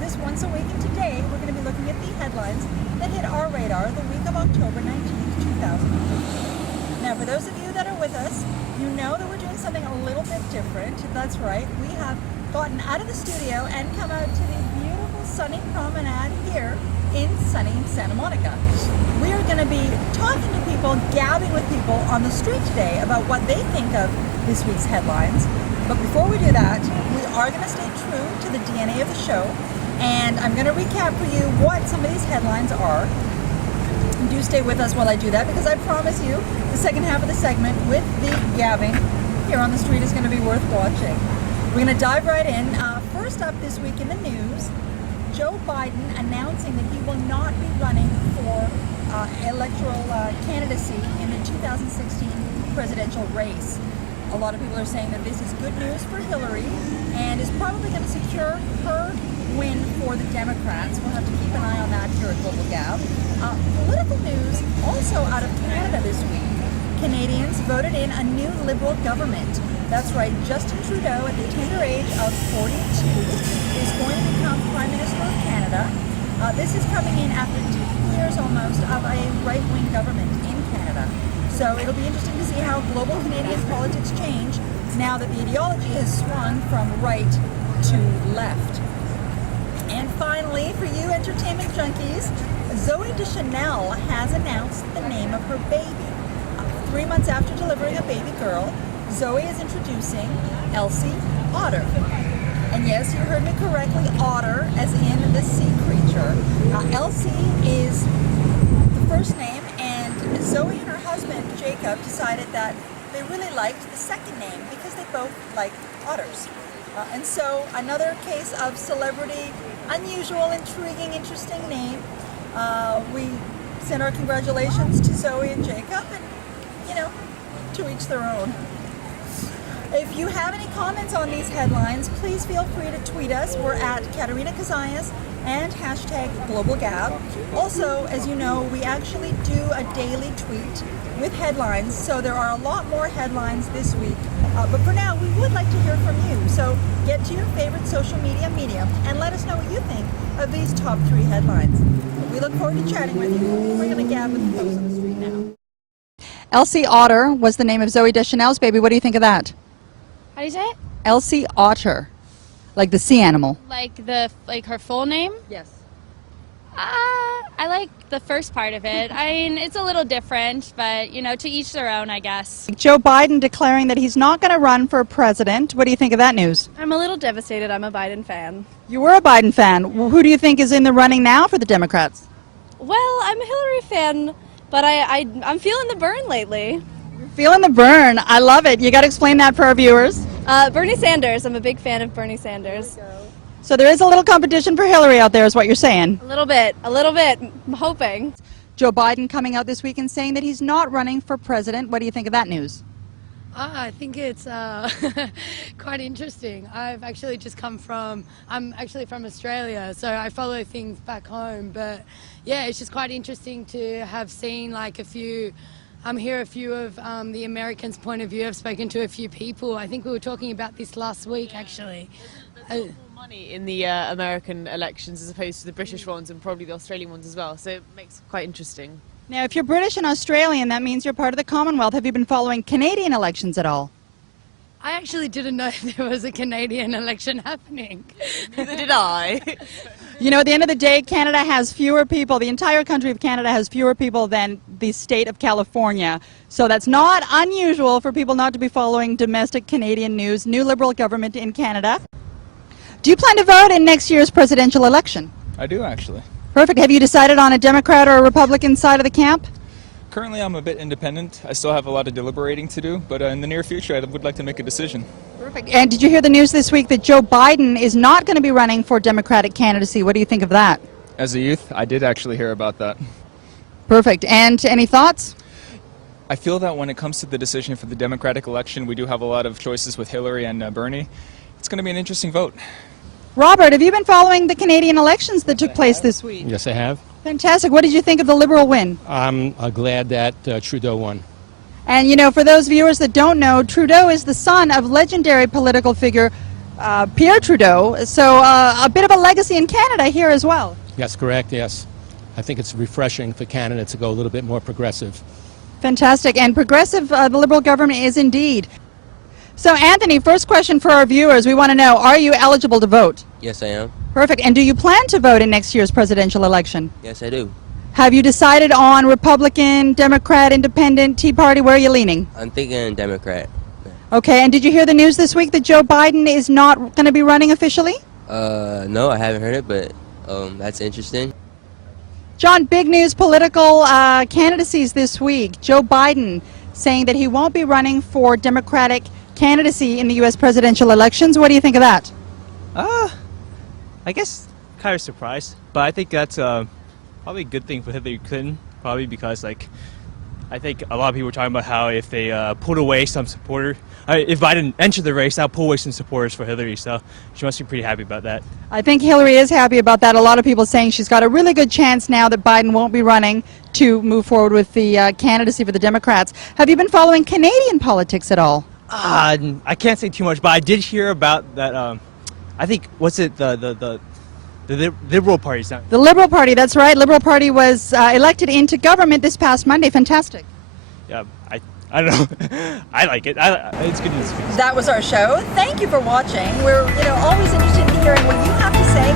this once a week, and today we're going to be looking at the headlines that hit our radar the week of October 19th, 2015. Now, for those of you that are with us, you know that we're doing something a little bit different. That's right, we have gotten out of the studio and come out to the beautiful sunny promenade here in sunny Santa Monica. We are going to be talking to people, gabbing with people on the street today about what they think of this week's headlines. But before we do that, we are going to stay true to the DNA of the show, and I'm going to recap for you what some of these headlines are. Do stay with us while I do that, because I promise you the second half of the segment with the gabbing here on the street is going to be worth watching. We're going to dive right in. First up this week in the news, Joe Biden announcing that he will not be running for electoral candidacy in the 2016 presidential race. A lot of people are saying that this is good news for Hillary and is probably going to secure her win for the Democrats. We'll have to keep an eye on that here at Global Gab. Political news also out of Canada this week. Canadians voted in a new Liberal government. That's right, Justin Trudeau, at the tender age of 42, is going to become Prime Minister of Canada. This is coming in after 10 years almost of a right-wing government in Canada. So it'll be interesting to see how global Canadian politics change now that the ideology has swung from right to left. And finally, for you entertainment junkies, Zooey Deschanel has announced the name of her baby. 3 months after delivering a baby girl, Zooey is introducing Elsie Otter. And yes, you heard me correctly, otter as in the sea creature. Elsie is the first name, and Zooey and her husband, Jacob, decided that they really liked the second name because they both like otters. And so another case of celebrity, unusual, intriguing, interesting name. We send our congratulations to Zooey and Jacob, and you know, to each their own. If you have any comments on these headlines, please feel free to tweet us. We're at Katerina Kazayas and hashtag GlobalGab. Also, as you know, we actually do a daily tweet with headlines, so there are a lot more headlines this week. But for now, we would like to hear from you. So get to your favorite social media medium and let us know what you think of these top 3 headlines. We look forward to chatting with you. We're going to gab with the folks on the street now. Elsie Otter was the name of Zooey Deschanel's baby. What do you think of that? How do you say it? Elsie Otter, like the sea animal. Like her full name? Yes. I like the first part of it. I mean, it's a little different, but you know, to each their own, I guess. Joe Biden declaring that he's not going to run for president. What do you think of that news? I'm a little devastated. I'm a Biden fan. You were a Biden fan. Well, who do you think is in the running now for the Democrats? Well, I'm a Hillary fan, but I'm feeling the burn lately. Feeling the burn. I love it. You got to explain that for our viewers. Bernie Sanders. I'm a big fan of Bernie Sanders. So there is a little competition for Hillary out there, is what you're saying. A little bit. I'm hoping. Joe Biden coming out this week and saying that he's not running for president. What do you think of that news? I think it's quite interesting. I've actually just I'm actually from Australia, so I follow things back home. But yeah, it's just quite interesting to have seen like hear a few of the Americans' point of view. I've spoken to a few people. I think we were talking about this last week, actually. There's more money in the American elections as opposed to the British ones and probably the Australian ones as well, so it makes it quite interesting. Now, if you're British and Australian, that means you're part of the Commonwealth. Have you been following Canadian elections at all? I actually didn't know there was a Canadian election happening. Neither did I. You know, at the end of the day, Canada has fewer people. The entire country of Canada has fewer people than the state of California. So that's not unusual for people not to be following domestic Canadian news. New Liberal government in Canada. Do you plan to vote in next year's presidential election? I do, actually. Perfect. Have you decided on a Democrat or a Republican side of the camp? Currently, I'm a bit independent. I still have a lot of deliberating to do, but in the near future, I would like to make a decision. Perfect. And did you hear the news this week that Joe Biden is not going to be running for Democratic candidacy? What do you think of that? As a youth, I did actually hear about that. Perfect. And any thoughts? I feel that when it comes to the decision for the Democratic election, we do have a lot of choices with Hillary and Bernie. It's going to be an interesting vote. Robert, have you been following the Canadian elections that took place this week? Yes, I have. Fantastic. What did you think of the Liberal win? I'm glad that Trudeau won. And, you know, for those viewers that don't know, Trudeau is the son of legendary political figure Pierre Trudeau. So a bit of a legacy in Canada here as well. Yes, correct, yes. I think it's refreshing for Canada to go a little bit more progressive. Fantastic. And progressive, the Liberal government is indeed. So Anthony, first question for our viewers. We want to know, are you eligible to vote? Yes, I am. Perfect. And do you plan to vote in next year's presidential election? Yes, I do. Have you decided on Republican, Democrat, Independent, Tea Party? Where are you leaning? I'm thinking Democrat. Okay, and did you hear the news this week that Joe Biden is not going to be running officially? No, I haven't heard it, but that's interesting. John, big news political candidacies this week. Joe Biden saying that he won't be running for Democratic candidacy in the U.S. presidential elections. What do you think of that? I guess kind of surprised, but I think that's probably a good thing for Hillary Clinton, probably because I think a lot of people are talking about how if they pulled away some supporter, if Biden entered the race, that'll pull away some supporters for Hillary, so she must be pretty happy about that. I think Hillary is happy about that. A lot of people saying she's got a really good chance now that Biden won't be running to move forward with the candidacy for the Democrats. Have you been following Canadian politics at all? I can't say too much, but I did hear about that. I think the Liberal Party. The Liberal Party, that's right. Liberal Party was elected into government this past Monday. Fantastic. Yeah, I don't know. I like it. It's good news. That was our show. Thank you for watching. We're always interested in hearing what you have to say